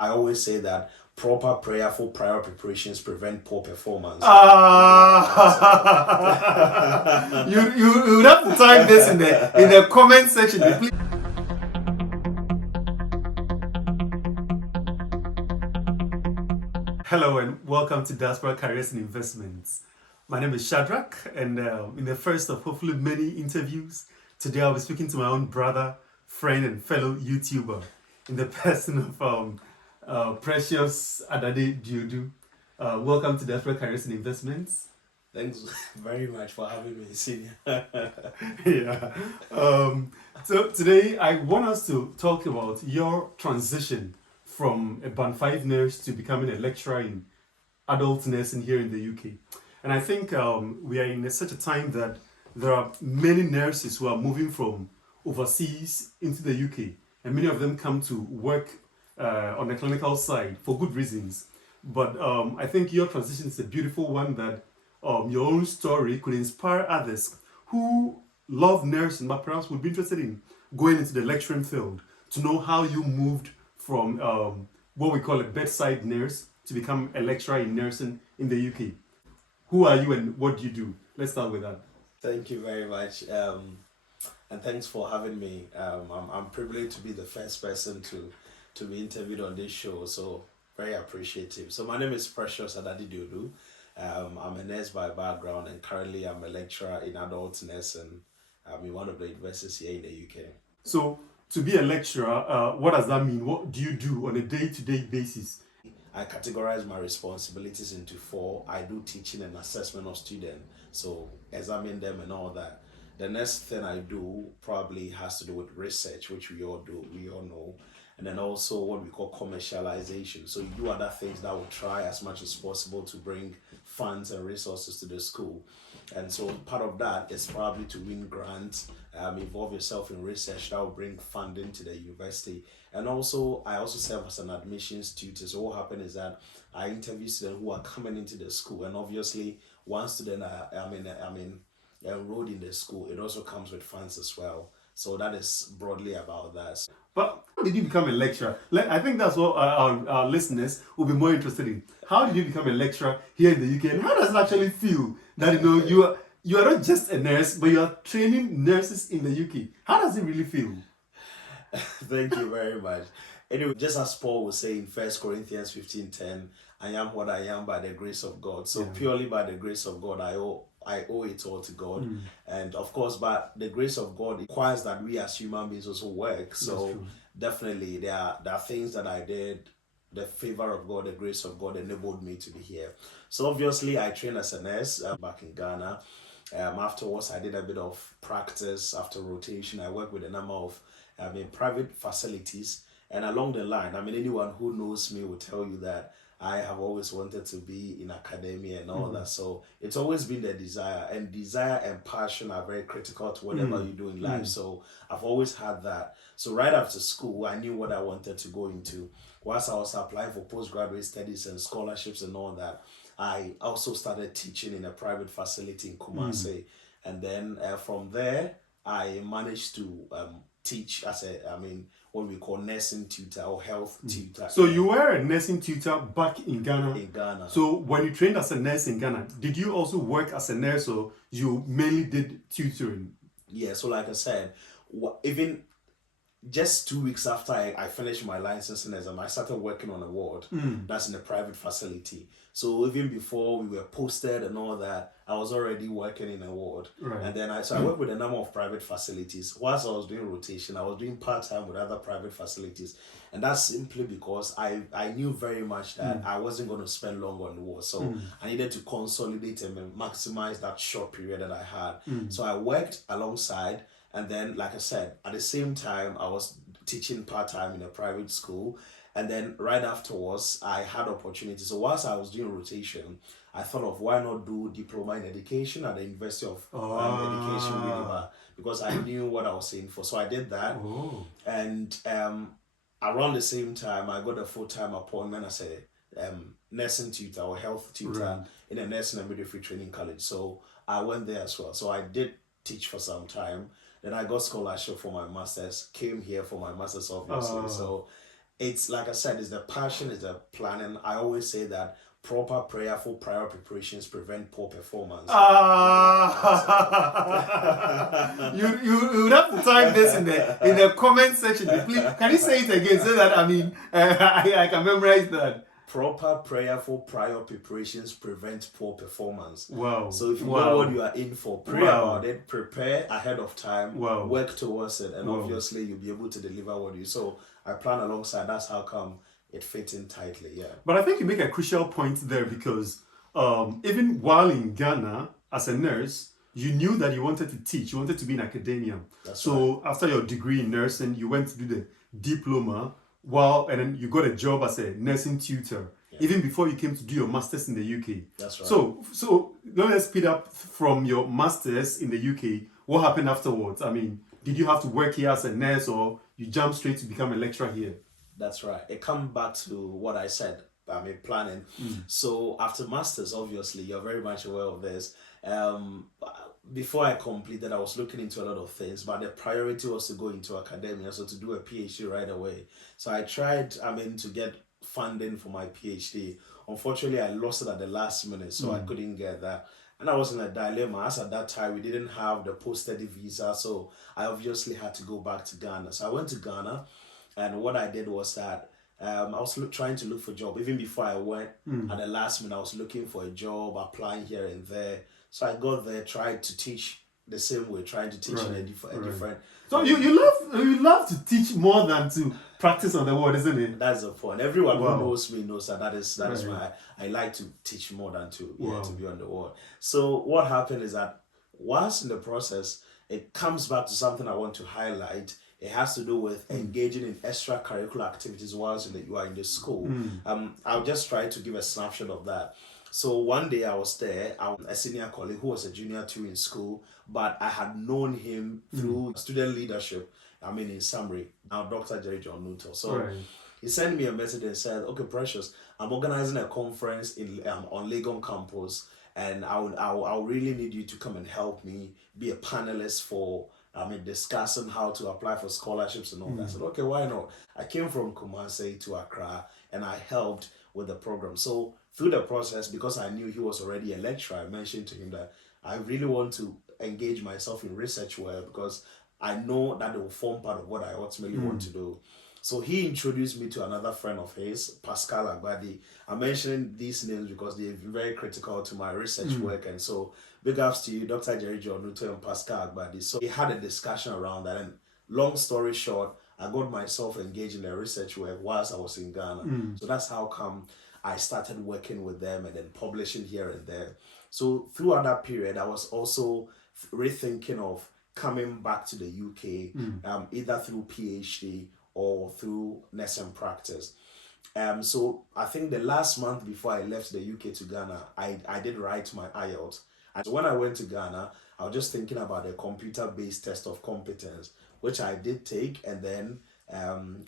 I always say that proper prayerful prior preparations prevent poor performance. You would have to type this in the comment section. Please. Hello and welcome to Diaspora Careers and Investments. My name is Shadrach, and in the first of hopefully many interviews, today I'll be speaking to my own brother, friend, and fellow YouTuber in the person of Precious Adade Duodu. Welcome to Diaspora Careers and Investments. Thanks very much for having me, senior. Yeah. So today I want us to talk about your transition from a Band 5 nurse to becoming a lecturer in adult nursing here in the UK. And I think we are in such a time that there are many nurses who are moving from overseas into the UK, and many of them come to work on the clinical side for good reasons. But I think your transition is a beautiful one, that your own story could inspire others who love nursing but perhaps would be interested in going into the lecturing field to know how you moved from what we call a bedside nurse to become a lecturer in nursing in the UK. Who are you and what do you do? Let's start with that. Thank you very much. And thanks for having me. I'm privileged to be the first person to be interviewed on this show, so very appreciative. So my name is Precious Duodu. I'm a nurse by background, and currently I'm a lecturer in adult nursing in one of the universities here in the UK. So to be a lecturer, what does that mean? What do you do on a day-to-day basis? I categorize my responsibilities into four. I do teaching and assessment of students, so examine them and all that. The next thing I do probably has to do with research, which we all do, we all know. And then also what we call commercialization. So you do other things that will try as much as possible to bring funds and resources to the school. And so part of that is probably to win grants, involve yourself in research that will bring funding to the university. And also, I also serve as an admissions tutor. So what happens is that I interview students who are coming into the school, and obviously one student enrolled in the school, it also comes with funds as well. So that is broadly about that. But how did you become a lecturer? I think that's what our listeners will be more interested in. How did you become a lecturer here in the UK, and how does it actually feel that you are not just a nurse, but you are training nurses in the UK? How does it really feel? Thank you very much. Anyway, just as Paul was saying, 1 Corinthians 15:10, I am what I am by the grace of God. So purely by the grace of God, I owe it all to God. And of course, but the grace of God requires that we as human beings also work. So definitely there are things that I did. The favor of God, the grace of God enabled me to be here. So obviously I trained as a nurse back in Ghana. Afterwards, I did a bit of practice after rotation. I worked with a number of private facilities. And along the line, anyone who knows me will tell you that I have always wanted to be in academia and all that. So it's always been the desire, and desire and passion are very critical to whatever you do in life. So I've always had that. So right after school, I knew what I wanted to go into. Whilst I was applying for postgraduate studies and scholarships and all that, I also started teaching in a private facility in Kumasi. And then from there, I managed to teach as what we call nursing tutor or health tutor. So you were a nursing tutor back in Ghana? In Ghana. So when you trained as a nurse in Ghana, did you also work as a nurse, or you mainly did tutoring? Yeah, so like I said, even just 2 weeks after I finished my licensing exam, I started working on a ward that's in a private facility. So even before we were posted and all that, I was already working in a ward. Right. And then I worked with a number of private facilities. Whilst I was doing rotation, I was doing part-time with other private facilities. And that's simply because I knew very much that I wasn't going to spend long on the ward. So I needed to consolidate and maximize that short period that I had. So I worked alongside. And then, like I said, at the same time, I was teaching part-time in a private school. And then right afterwards, I had opportunities. So whilst I was doing rotation, I thought of why not do diploma in education at the University of Education, Winneba, because I knew what I was in for. So I did that. And around the same time, I got a full-time appointment as a nursing tutor or health tutor in a nursing and midwifery training college. So I went there as well. So I did teach for some time. Then I got scholarship for my master's, came here for my master's, obviously. So It's like I said, it's the passion, it's the planning. I always say that proper prayerful prior preparations prevent poor performance. Ah, you would have to type this in the comment section. Please, can you say it again so that I can memorize that? Proper prayerful prior preparations prevent poor performance. Wow. So if you Wow. know what you are in for, pray about it, prepare ahead of time, Wow. work towards it, and obviously you'll be able to deliver what you. So I plan alongside. That's how come it fits in tightly. Yeah. But I think you make a crucial point there because even while in Ghana as a nurse, you knew that you wanted to teach, you wanted to be in academia. That's so right. after your degree in nursing, you went to do the diploma, and then you got a job as a nursing tutor. Yeah. Even before you came to do your masters in the UK. That's right. So let's speed up from your masters in the UK. What happened afterwards? I mean, did you have to work here as a nurse, or you jumped straight to become a lecturer here? That's right. It comes back to what I said. Planning. So after masters, obviously, you're very much aware of this. Before I completed, I was looking into a lot of things, but the priority was to go into academia, so to do a PhD right away. So I tried, to get funding for my PhD. Unfortunately, I lost it at the last minute, so I couldn't get that. And I was in a dilemma, as at that time we didn't have the post-study visa, so I obviously had to go back to Ghana. So I went to Ghana, and what I did was that I was trying to look for a job. Even before I went, at the last minute, I was looking for a job, applying here and there. So I got there, tried to teach the same way, trying to teach in a different. So you love to teach more than to practice on the word, isn't it? That's the point. Everyone who knows me knows that is why I like to teach more than to be on the word. So what happened is that whilst in the process, it comes back to something I want to highlight. It has to do with engaging in extracurricular activities whilst you are in the school. I'll just try to give a snapshot of that. So one day I was there, a senior colleague who was a junior too in school, but I had known him through student leadership. In summary, now Dr. Jerry John Nuto. So he sent me a message and said, "Okay, Precious, I'm organizing a conference in on Legon campus, and I'll really need you to come and help me be a panelist for discussing how to apply for scholarships and all that." I said, "Okay, why not?" I came from Kumasi to Accra, and I helped with the program. So through the process, because I knew he was already a lecturer, I mentioned to him that I really want to engage myself in research work because I know that it will form part of what I ultimately want to do. So he introduced me to another friend of his, Pascal Agbadi. I'm mentioning these names because they've been very critical to my research work. And so big ups to you, Dr. Jerry John Nuto and Pascal Agbadi. So we had a discussion around that. And long story short, I got myself engaged in the research work whilst I was in Ghana. So that's how come I started working with them and then publishing here and there. So throughout that period, I was also rethinking of coming back to the UK, either through PhD or through nursing practice. So I think the last month before I left the UK to Ghana, I did write my IELTS. And so when I went to Ghana, I was just thinking about a computer-based test of competence, which I did take, and then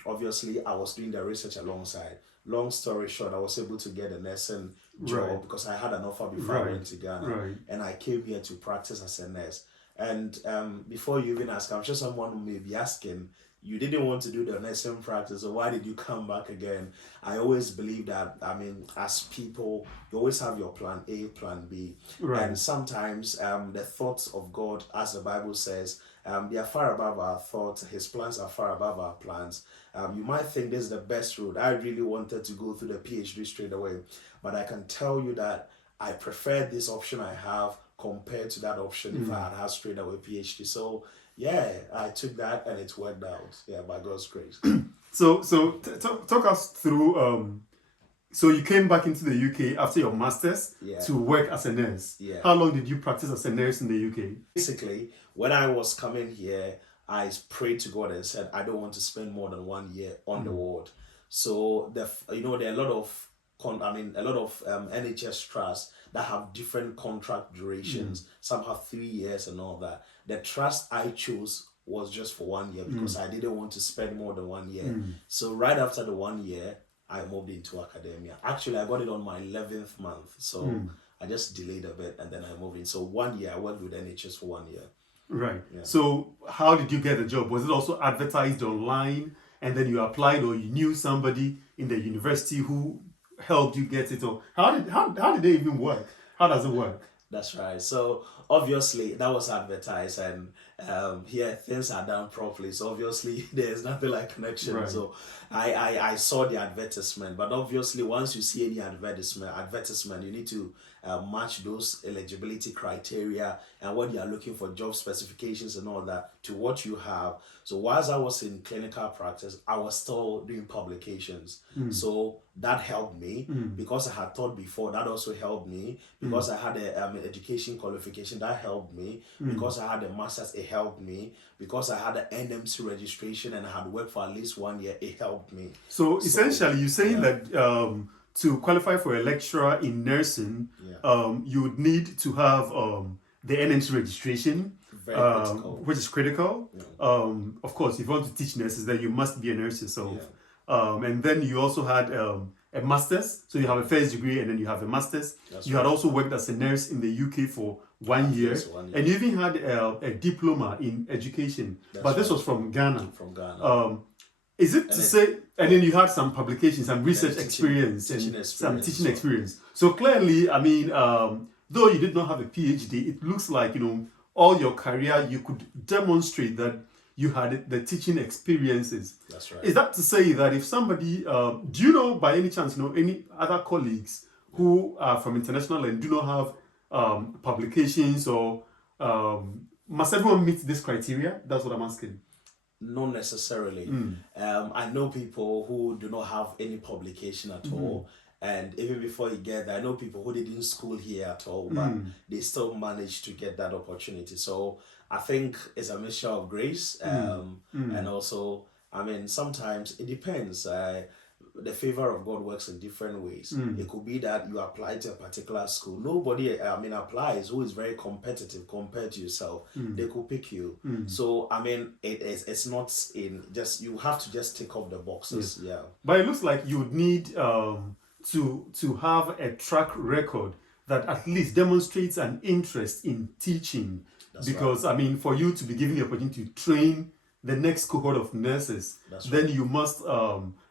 obviously I was doing the research alongside. Long story short, I was able to get a nursing job because I had an offer before I went to Ghana, and I came here to practice as a nurse. And before you even ask, I'm sure someone may be asking, you didn't want to do the nursing practice, so why did you come back again? I always believe that, as people, you always have your plan A, plan B. And sometimes the thoughts of God, as the Bible says, they are far above our thoughts. His plans are far above our plans. You might think this is the best route. I really wanted to go through the PhD straight away, but I can tell you that I prefer this option I have compared to that option if I had straight away PhD. So yeah, I took that and it worked out. Yeah, by God's grace. So talk us through. So you came back into the UK after your masters to work as a nurse. Yeah. How long did you practice as a nurse in the UK? Basically, when I was coming here, I prayed to God and said, I don't want to spend more than 1 year on the ward. So there are a lot of NHS trusts that have different contract durations. Some have 3 years and all that. The trust I chose was just for 1 year because I didn't want to spend more than 1 year. So right after the 1 year, I moved into academia. Actually, I got it on my 11th month. So I just delayed a bit and then I moved in. So 1 year, I worked with NHS for 1 year. Right. Yeah. So how did you get the job? Was it also advertised online? and then you applied, or you knew somebody in the university who helped you get it? Or how did they even work? How does it work? That's right. So obviously that was advertised, and here things are done properly. So obviously there's nothing like connection. Right. So I saw the advertisement, but obviously once you see any advertisement, you need to match those eligibility criteria and what you are looking for, job specifications and all that, to what you have. So whilst I was in clinical practice, I was still doing publications. So that helped me because I had taught before. That also helped me because I had an education qualification. That helped me because I had a master's. It helped me because I had an NMC registration and I had worked for at least 1 year. It helped me. So essentially, you're saying that to qualify for a lecturer in nursing, you would need to have the NMC registration, Very critical. which is critical. Of course, if you want to teach nurses, then you must be a nurse yourself. And then you also had a master's, so you have a first degree and then you have a master's. You had also worked as a nurse in the UK for 1 year, and you even had a diploma in education, but this was from Ghana. From Ghana. Is it to say, and then you had some publications, some research experience, teaching and experience, some teaching experience. So clearly, I mean, though you did not have a PhD, it looks like, all your career you could demonstrate that you had the teaching experiences. That's right. Is that to say that if somebody, do you know by any chance, any other colleagues who are from international and do not have publications, or must everyone meet this criteria? That's what I'm asking. Not necessarily. I know people who do not have any publication at all. And even before you get there, I know people who didn't school here at all, but they still managed to get that opportunity. So I think it's a mixture of grace. And also, I mean, sometimes it depends. The favor of God works in different ways. It could be that you apply to a particular school. Nobody, applies who is very competitive compared to yourself. They could pick you. So, I mean, it's not in just, you have to just tick off the boxes. Yeah. But it looks like you would need to have a track record that at least demonstrates an interest in teaching. Because, I mean, for you to be given the opportunity to train the next cohort of nurses, then you must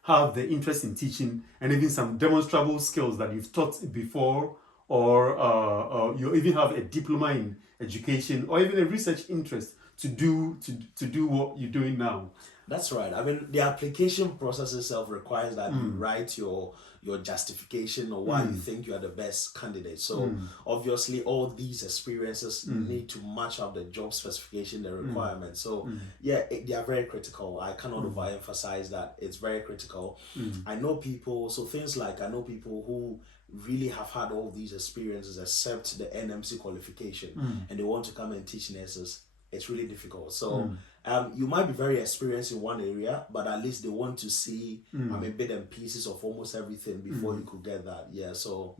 have the interest in teaching and even some demonstrable skills that you've taught before, or you even have a diploma in education, or even a research interest to do what you're doing now. That's right. I mean, the application process itself requires that you write your justification or why you think you are the best candidate. So obviously all these experiences need to match up the job specification, the requirements. So they are very critical. I cannot overemphasize that. It's very critical. I know people who really have had all these experiences except the NMC qualification and they want to come and teach nurses. It's really difficult. So you might be very experienced in one area, but at least they want to see bit and pieces of almost everything before you could get that. Yeah, so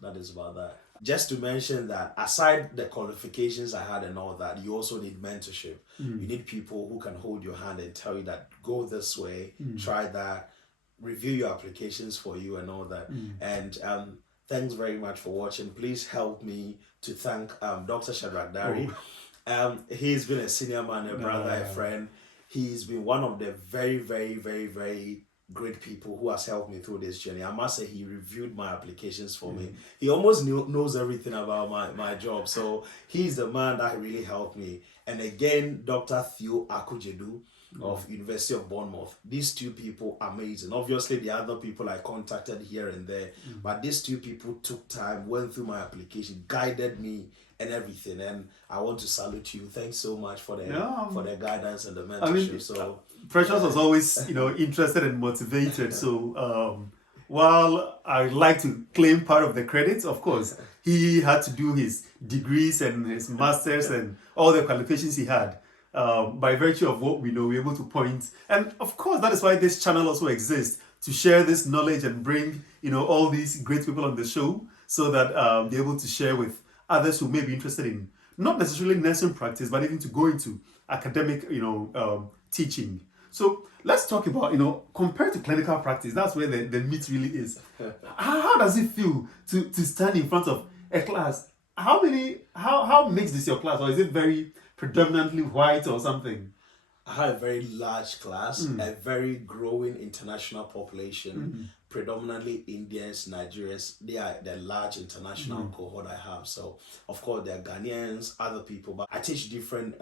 that is about that. Just to mention that aside the qualifications I had and all that, you also need mentorship. You need people who can hold your hand and tell you that go this way, try that, review your applications for you and all that. And thanks very much for watching. Please help me to thank Dr. Shadrach Dari. He's been a senior man, a brother, a friend. He's been one of the very, very, very, very great people who has helped me through this journey. I must say he reviewed my applications for me. He almost knows everything about my job. So he's the man that really helped me. And again, Dr. Theo Akujedu of University of Bournemouth. These two people, amazing. Obviously, the other people I contacted here and there, but these two people took time, went through my application, guided me and everything. And I want to salute you. Thanks so much for the guidance and the mentorship. Precious was always, interested and motivated. So while I like to claim part of the credit, of course, he had to do his degrees and his masters and all the qualifications he had. By virtue of what we know, we're able to point. And of course, that is why this channel also exists, to share this knowledge and bring, all these great people on the show so that they're able to share with others who may be interested in not necessarily nursing practice, but even to go into academic, teaching. So let's talk about, compared to clinical practice, that's where the meat really is. How does it feel to stand in front of a class? How mixed is your class, or is it very predominantly white or something? I had a very large class, a very growing international population, predominantly Indians, Nigerians. They are the large international cohort I have. So, of course, there are Ghanaians, other people, but I teach different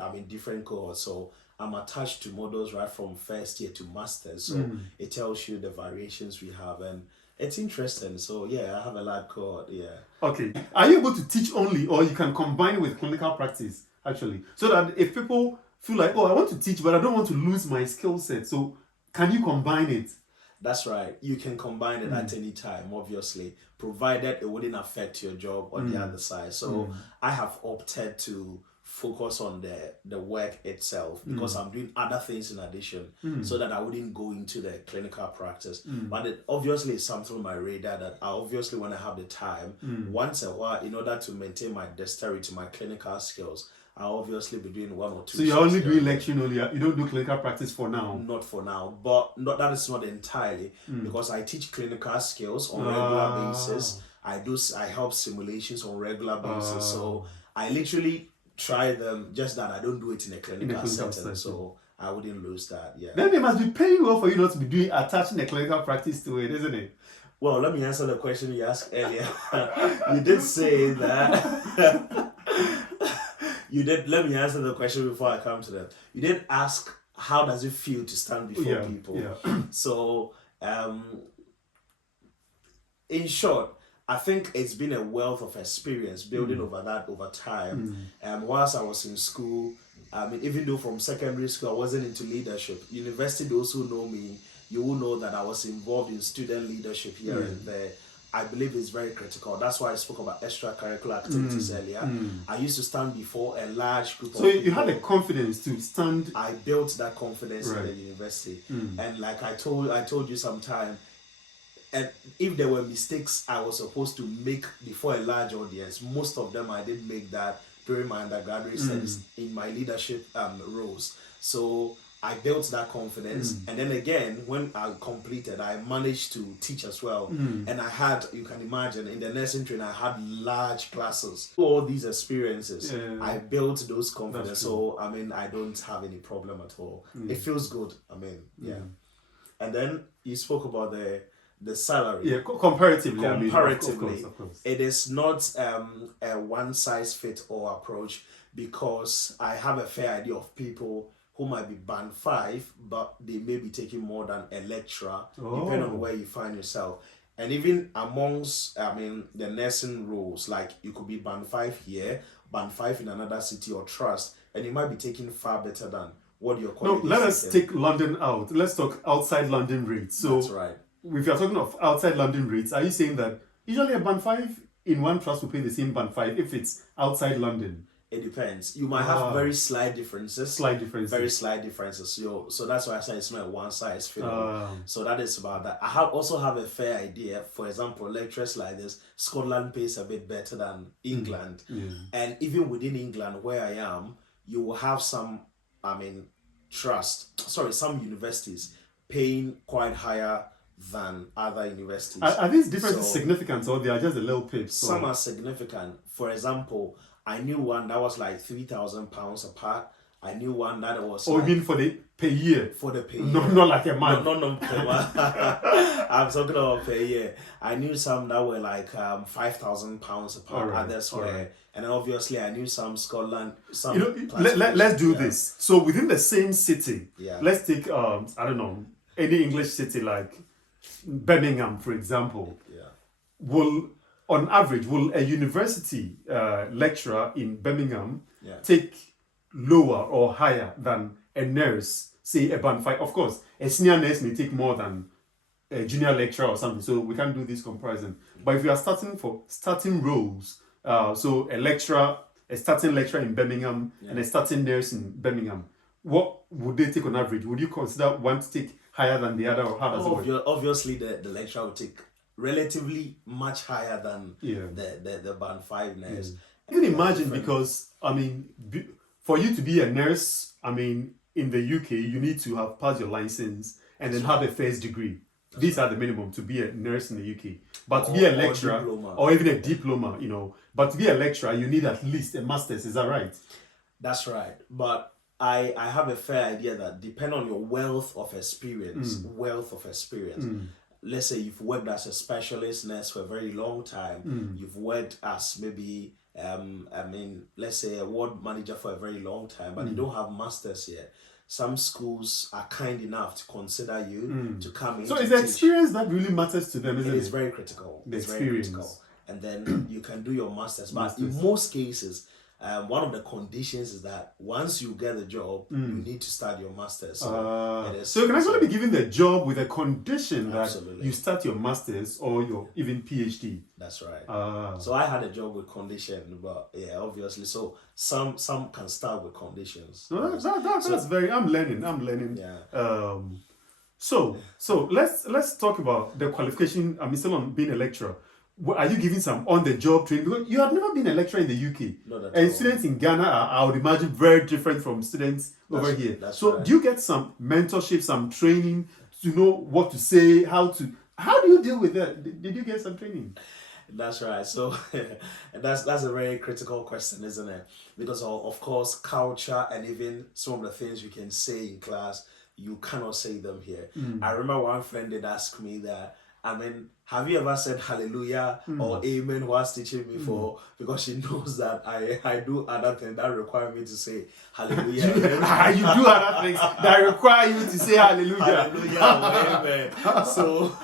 cohorts. So, I'm attached to models right from first year to masters. So, it tells you the variations we have. And it's interesting. So, yeah, I have a large cohort. Yeah. Okay. Are you able to teach only, or you can combine with clinical practice, actually? So that if people feel like, oh, I want to teach, but I don't want to lose my skill set. So can you combine it? That's right. You can combine it at any time, obviously, provided it wouldn't affect your job on the other side. So I have opted to focus on the work itself because I'm doing other things in addition so that I wouldn't go into the clinical practice. But it obviously is something on my radar that I obviously when I have the time, once a while, in order to maintain my dexterity, my clinical skills, I'll obviously be doing one or two. So you're only doing lecturing only. You don't do clinical practice for now. Not for now, but that is not entirely because I teach clinical skills on regular basis. I help simulations on regular basis. So I literally try them. Just that I don't do it in a clinical setting. So I wouldn't lose that. Yeah. Then they must be paying well for you not to be attaching a clinical practice to it, isn't it? Well, let me answer the question you asked earlier. You did say that. Let me answer the question before I come to that. You did ask, how does it feel to stand before people? Yeah. So, in short, I think it's been a wealth of experience building over time. Whilst I was in school, even though from secondary school I wasn't into leadership, university, those who know me, you will know that I was involved in student leadership here and there. I believe it's very critical. That's why I spoke about extracurricular activities earlier. I used to stand before a large group of people. So you had the confidence to stand. I built that confidence in the university. And like I told you sometime, and if there were mistakes I was supposed to make before a large audience, most of them I didn't make that during my undergraduate studies in my leadership roles. So I built that confidence, and then again, when I completed, I managed to teach as well. And I had, you can imagine, in the nursing training, I had large classes. All these experiences, I built those confidence. So, I don't have any problem at all. It feels good. And then you spoke about the salary. Yeah, comparatively. Comparatively, of course. it is not a one-size-fits-all approach because I have a fair idea of people who might be band 5, but they may be taking more than a lecturer, depending on where you find yourself. And even amongst, the nursing roles, like you could be band 5 here, band 5 in another city or trust, and you might be taking far better than what your colleagues. No, let us take London out. Let's talk outside London rates. So that's right. If you're talking of outside London rates, are you saying that usually a band 5 in one trust will pay the same band 5 if it's outside London? It depends. You might have very slight differences. Very slight differences. So that's why I say it's not a one-size-fits-all. So that is about that. I also have a fair idea. For example, lecturers like this, Scotland pays a bit better than England. And even within England, where I am, you will have some universities paying quite higher than other universities. Are these differences significant, or they are just a little pips? Some are significant. For example, I knew one that was like £3,000 apart. I knew one that was. You mean for the per year? For the per year. No, not like a month. No, per month. I'm talking about per year. I knew some that were like £5,000 apart. Others were, and then obviously I knew some Scotland. Let's do this. So within the same city, let's take I don't know, any English city like Birmingham, for example. On average, will a university lecturer in Birmingham take lower or higher than a nurse, say a band 5? Of course, a senior nurse may take more than a junior lecturer or something, so we can't do this comparison. But if you are starting roles, so a starting lecturer in Birmingham and a starting nurse in Birmingham, what would they take on average? Would you consider one to take higher than the other, or how does it work? Obviously, the lecturer will take relatively much higher than the band 5 nurse. You can imagine, because for you to be a nurse, in the UK, you need to have passed your license and then have a first degree. These are the minimum to be a nurse in the UK. But to be a lecturer, or even a diploma, but to be a lecturer, you need at least a master's. Is that right? That's right. But I have a fair idea that depend on your wealth of experience. Let's say you've worked as a specialist nurse for a very long time. You've worked as maybe let's say a ward manager for a very long time, but you don't have masters yet. Some schools are kind enough to consider you to come in. So to it's the teach. experience that really matters to them, isn't it? It is very critical. The It's very experience. critical. And then you can do your masters. But in most cases, one of the conditions is that once you get the job, you need to start your masters. So you can actually be given the job with a condition Absolutely. that you start your masters or your even PhD. That's right. So I had a job with condition, but yeah, obviously. So some can start with conditions. No, that's very. I'm learning. Yeah. So let's talk about the qualification. I'm still on being a lecturer. Are you giving some on-the-job training? Because you have never been a lecturer in the UK. Not at And all. students in Ghana are, I would imagine, very different from students over here. So right. do you get some mentorship, some training to know what to say, how do you deal with that? Did you get some training? That's right. So that's a very critical question, isn't it? Because of course, culture and even some of the things you can say in class, you cannot say them here. I remember one friend did ask me that, have you ever said hallelujah or amen whilst teaching me for? Because she knows that I do other things that require me to say hallelujah. You do other things that require you to say hallelujah. Hallelujah or amen. So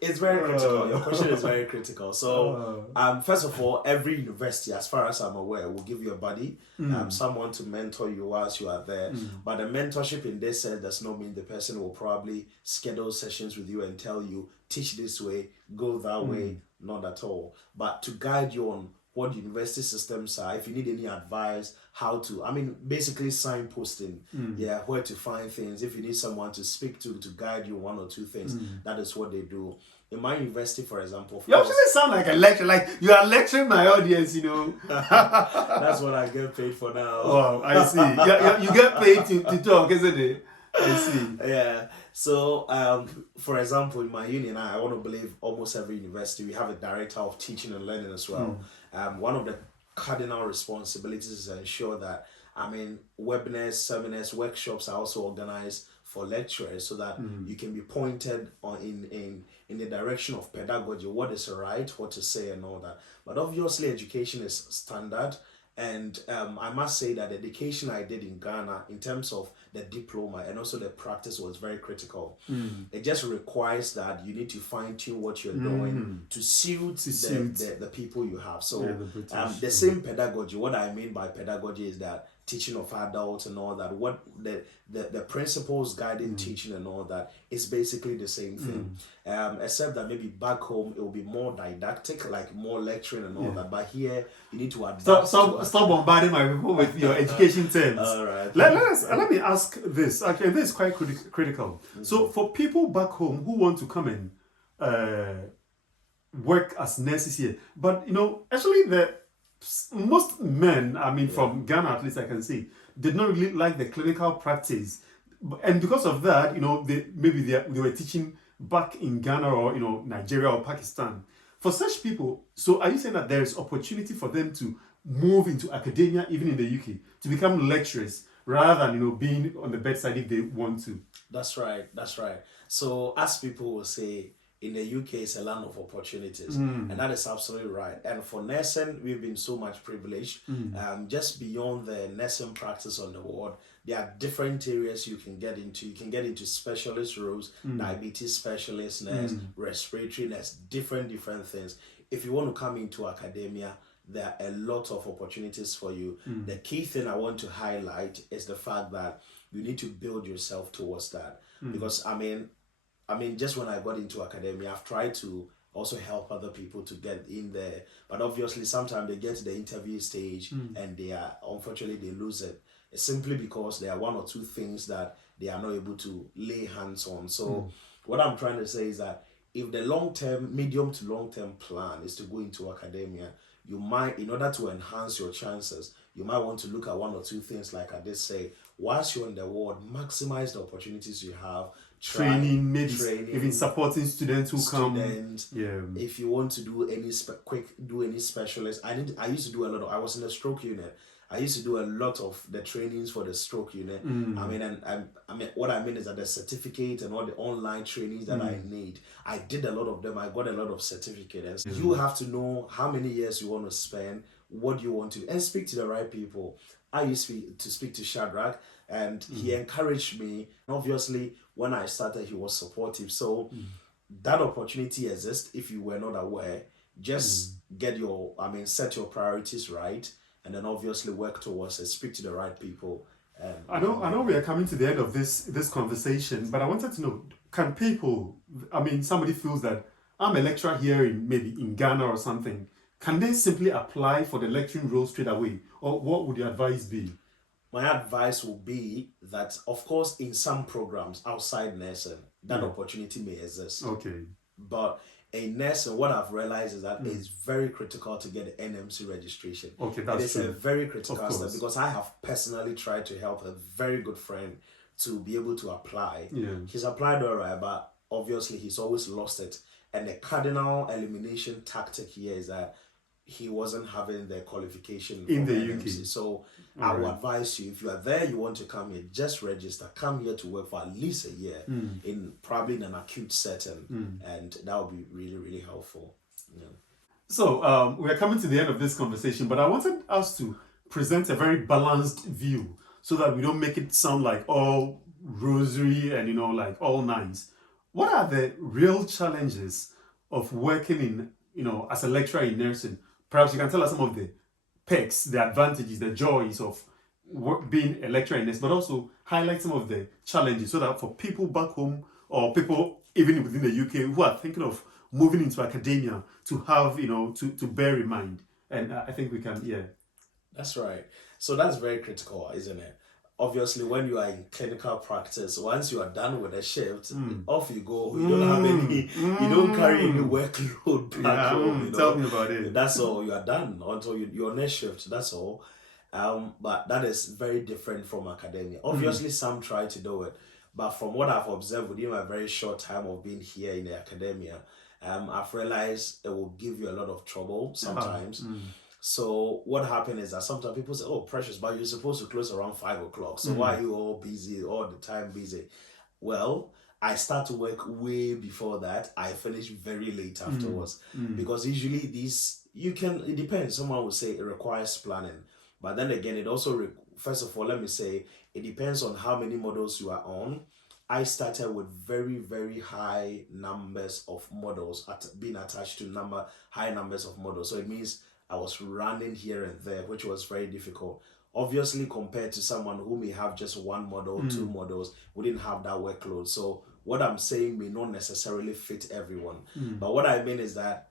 it's very critical. Your question is very critical. So first of all, every university, as far as I'm aware, will give you a buddy, someone to mentor you whilst you are there. But the mentorship in this sense does not mean the person will probably schedule sessions with you and tell you, teach this way, go that way. Not at all. But to guide you on what university systems are, if you need any advice, how to, basically signposting, where to find things. If you need someone to speak to guide you one or two things, that is what they do. In my university, for example, you actually sound like a lecturer, like you are lecturing my audience, you know. That's what I get paid for now. Wow, I see. You get paid to talk, isn't it? I see. Yeah. So, for example, in my union, I want to believe almost every university, we have a director of teaching and learning as well. One of the cardinal responsibilities is to ensure that, webinars, seminars, workshops are also organized for lecturers so that you can be pointed on in the direction of pedagogy, what is right, what to say and all that. But obviously education is standard. And I must say that the education I did in Ghana in terms of the diploma and also the practice was very critical. It just requires that you need to fine tune what you're doing to suit the people you have. So the same pedagogy, what I mean by pedagogy is that teaching of adults and all that, what the principles guiding teaching and all that is basically the same thing. Except that maybe back home it will be more didactic, like more lecturing and all that. But here you need to adapt. Stop bombarding my people with your education terms. All right. Let me ask this. Actually, this is quite critical. So for people back home who want to come and work as nurses here, but actually most men, from Ghana at least I can see, did not really like the clinical practice, and because of that, they were teaching back in Ghana or Nigeria or Pakistan. For such people, so are you saying that there is opportunity for them to move into academia even in the UK to become lecturers rather than being on the bedside if they want to? That's right. So as people will say, in the UK, it's a land of opportunities, and that is absolutely right. And for nursing, we've been so much privileged. Just beyond the nursing practice on the ward, there are different areas you can get into. You can get into specialist roles, diabetes specialist nurse, respiratory nurse, different things. If you want to come into academia, there are a lot of opportunities for you. The key thing I want to highlight is the fact that you need to build yourself towards that. Because just when I got into academia, I've tried to also help other people to get in there. But obviously, sometimes they get to the interview stage and unfortunately, they lose it. It's simply because there are one or two things that they are not able to lay hands on. So what I'm trying to say is that if the medium to long-term plan is to go into academia, you might, in order to enhance your chances, you might want to look at one or two things like I did say. Whilst you're in the ward, maximize the opportunities you have. Training, even supporting students who come. If you want to do any specialist, I used to do a lot of. I was in the stroke unit. I used to do a lot of the trainings for the stroke unit. I mean, and I mean, what I mean is that the certificate and all the online trainings that I need, I did a lot of them. I got a lot of certificates. And you have to know how many years you want to spend, what you want to, and speak to the right people. I used to speak to Shadrach, and he encouraged me. Obviously, when I started, he was supportive. So that opportunity exists if you were not aware. Just get your, I mean, set your priorities right, and then obviously work towards it. Speak to the right people. I know we are coming to the end of this conversation, but I wanted to know, can people, I mean, somebody feels that I'm a lecturer here in maybe in Ghana or something, can they simply apply for the lecturing role straight away? Or what would your advice be? My advice will be that, of course, in some programs outside nursing, that opportunity may exist. Okay. But in nursing, what I've realized is that it's very critical to get the NMC registration. Okay, that's it is true. a very critical Of step course. because I have personally tried to help a very good friend to be able to apply. Yeah. He's applied all right, but obviously he's always lost it. And the cardinal elimination tactic here is that he wasn't having the qualification In from the UK. NMC. So I would advise you, if you are there, you want to come here, just register. Come here to work for at least a year in probably in an acute setting, and that would be really, really helpful. Yeah. So we're coming to the end of this conversation, but I wanted us to present a very balanced view so that we don't make it sound like all rosary and like all nice. What are the real challenges of working in as a lecturer in nursing? Perhaps you can tell us some of the perks, the advantages, the joys of being a lecturer in nursing, but also highlight some of the challenges so that for people back home or people even within the UK who are thinking of moving into academia to have, to bear in mind. And I think we can, yeah. That's right. So that's very critical, isn't it? Obviously, when you are in clinical practice, once you are done with a shift, off you go. You don't have any, you don't carry any workload back home. Tell me about it. That's all. You are done until your next shift. That's all. But that is very different from academia. Obviously, some try to do it, but from what I've observed within my very short time of being here in the academia, I've realized it will give you a lot of trouble sometimes. So what happened is that sometimes people say, "Oh, Precious, but you're supposed to close around 5 o'clock. So why are you all busy all the time busy?" Well, I start to work way before that. I finish very late afterwards because usually it depends. Someone will say it requires planning, but then again, it also first of all, let me say it depends on how many models you are on. I started with very, very high numbers of models being attached to high numbers of models. So it means I was running here and there, which was very difficult. Obviously, compared to someone who may have just one model, two models, we didn't have that workload. So what I'm saying may not necessarily fit everyone. But what I mean is that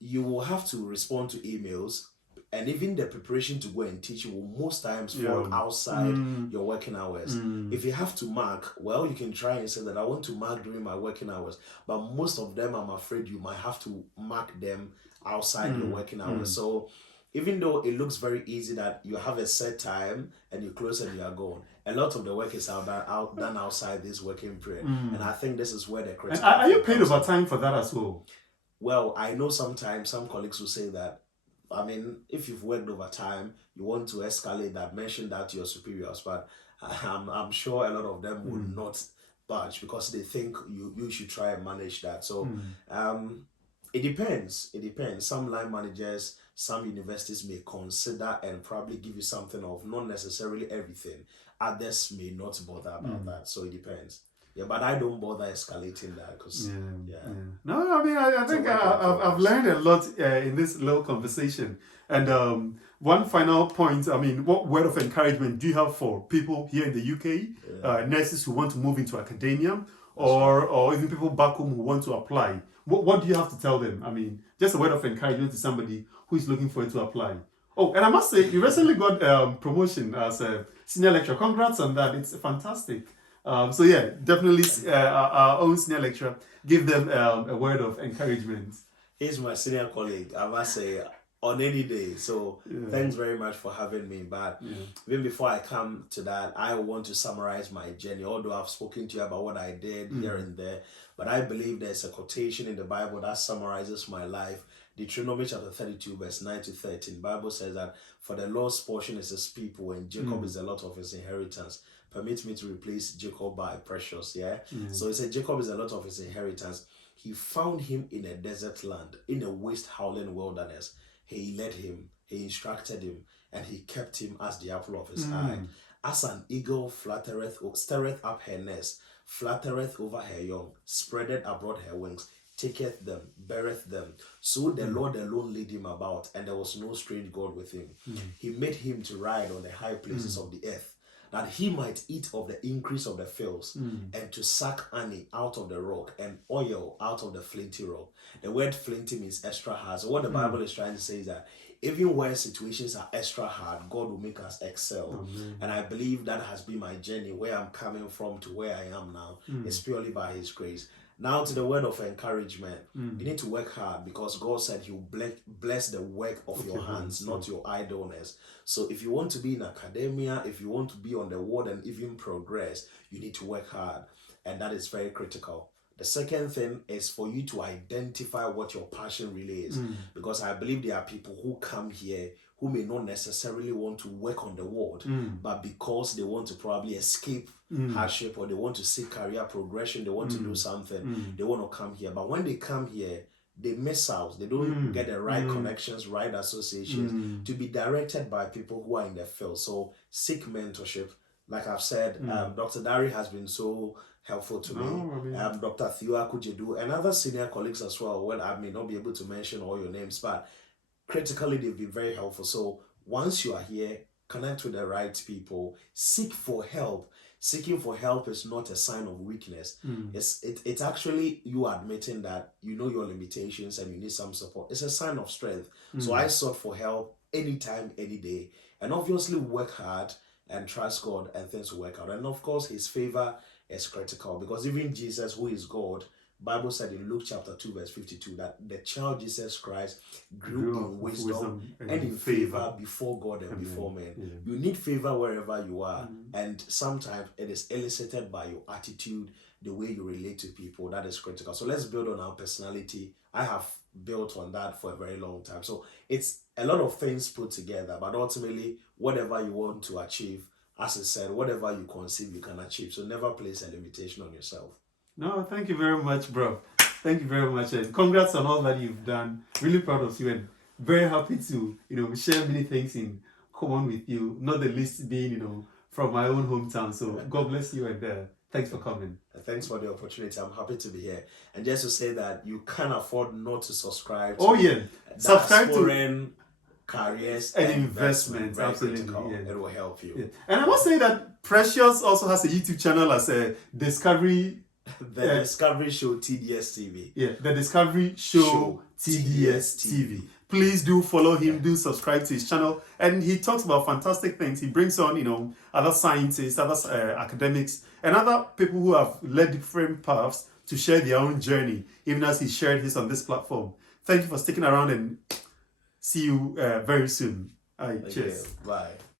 you will have to respond to emails, and even the preparation to go and teach will most times fall outside your working hours. If you have to mark, well, you can try and say that I want to mark during my working hours, but most of them, I'm afraid you might have to mark them outside your working hours. So even though it looks very easy that you have a set time and you close and you are gone, a lot of the work is done outside this working period. And I think this is where the critical. And are you paid overtime for that as well? Well, I know sometimes some colleagues will say that, I mean, if you've worked overtime, you want to escalate that, mention that to your superiors, but I'm sure a lot of them will not budge because they think you should try and manage that. So it depends. It depends. Some line managers, some universities may consider and probably give you something of not necessarily everything. Others may not bother about that. So it depends. Yeah, but I don't bother escalating that because No, I mean, I think I've learned a lot in this little conversation. And one final point, I mean, what word of encouragement do you have for people here in the UK, nurses who want to move into academia, or even people back home who want to apply? What do you have to tell them? I mean, just a word of encouragement to somebody who is looking for it to apply. Oh, and I must say, you recently got promotion as a senior lecturer. Congrats on that. It's fantastic. So yeah, definitely our own senior lecturer, give them a word of encouragement. He's my senior colleague. I must say, on any day. So thanks very much for having me. But even before I come to that, I want to summarize my journey. Although I've spoken to you about what I did here and there, but I believe there's a quotation in the Bible that summarizes my life. Deuteronomy chapter 32, verse 9 to 13. Bible says that for the Lord's portion is his people, and Jacob is a lot of his inheritance. Permit me to replace Jacob by precious. So it said Jacob is a lot of his inheritance. He found him in a desert land, in a waste howling wilderness. He led him, he instructed him, and he kept him as the apple of his eye. As an eagle stirreth up her nest, flattereth over her young, spreadeth abroad her wings, taketh them, beareth them. So the Lord alone led him about, and there was no strange God with him. He made him to ride on the high places of the earth, that he might eat of the increase of the fields, and to suck honey out of the rock, and oil out of the flinty rock. The word flinty means extra hard. So what the Bible is trying to say is that even where situations are extra hard, God will make us excel. And I believe that has been my journey, where I'm coming from to where I am now. It's purely by his grace. Now to the word of encouragement. You need to work hard, because God said he will bless the work of your hands, not your idleness. So if you want to be in academia, if you want to be on the word and even progress, you need to work hard. And that is very critical. The second thing is for you to identify what your passion really is. Because I believe there are people who come here who may not necessarily want to work on the word, but because they want to probably escape hardship, or they want to seek career progression, they want to do something, they want to come here. But when they come here, they miss out. They don't get the right connections, right associations to be directed by people who are in the field. So seek mentorship. Like I've said, Dr. Dari has been so helpful to me. Dr. Theo Akujedu and other senior colleagues as well. Well, I may not be able to mention all your names, but critically, they've been very helpful. So once you are here, connect with the right people, seek for help. Seeking for help is not a sign of weakness. It's actually you admitting that you know your limitations and you need some support. It's a sign of strength. So I sought for help anytime, any day. And obviously work hard and trust God, and things will work out. And of course, his favor is critical, because even Jesus, who is God, Bible said in Luke chapter 2 verse 52 that the child Jesus Christ grew in wisdom and in favor before God and before men. You need favor wherever you are, and sometimes it is elicited by your attitude, the way you relate to people. That is critical. So let's build on our personality. I have built on that for a very long time. So it's a lot of things put together, but ultimately, whatever you want to achieve, as I said, whatever you conceive, you can achieve. So never place a limitation on yourself. No, thank you very much, bro. Thank you very much, and congrats on all that you've done. Really proud of you, and very happy to share many things in common with you. Not the least being from my own hometown. So God bless you, and thanks for coming. Thanks for the opportunity. I'm happy to be here. And just to say that you can't afford not to subscribe. Subscribe to Careers and investments. Absolutely, it will help you. Yeah. And I must say that Precious also has a YouTube channel as a Discovery. The Discovery Show TDS TV. Yeah, the Discovery Show TDS TV. Please do follow him, do subscribe to his channel. And he talks about fantastic things. He brings on, other scientists, other academics, and other people who have led different paths to share their own journey, even as he shared his on this platform. Thank you for sticking around, and see you very soon. Cheers. Bye.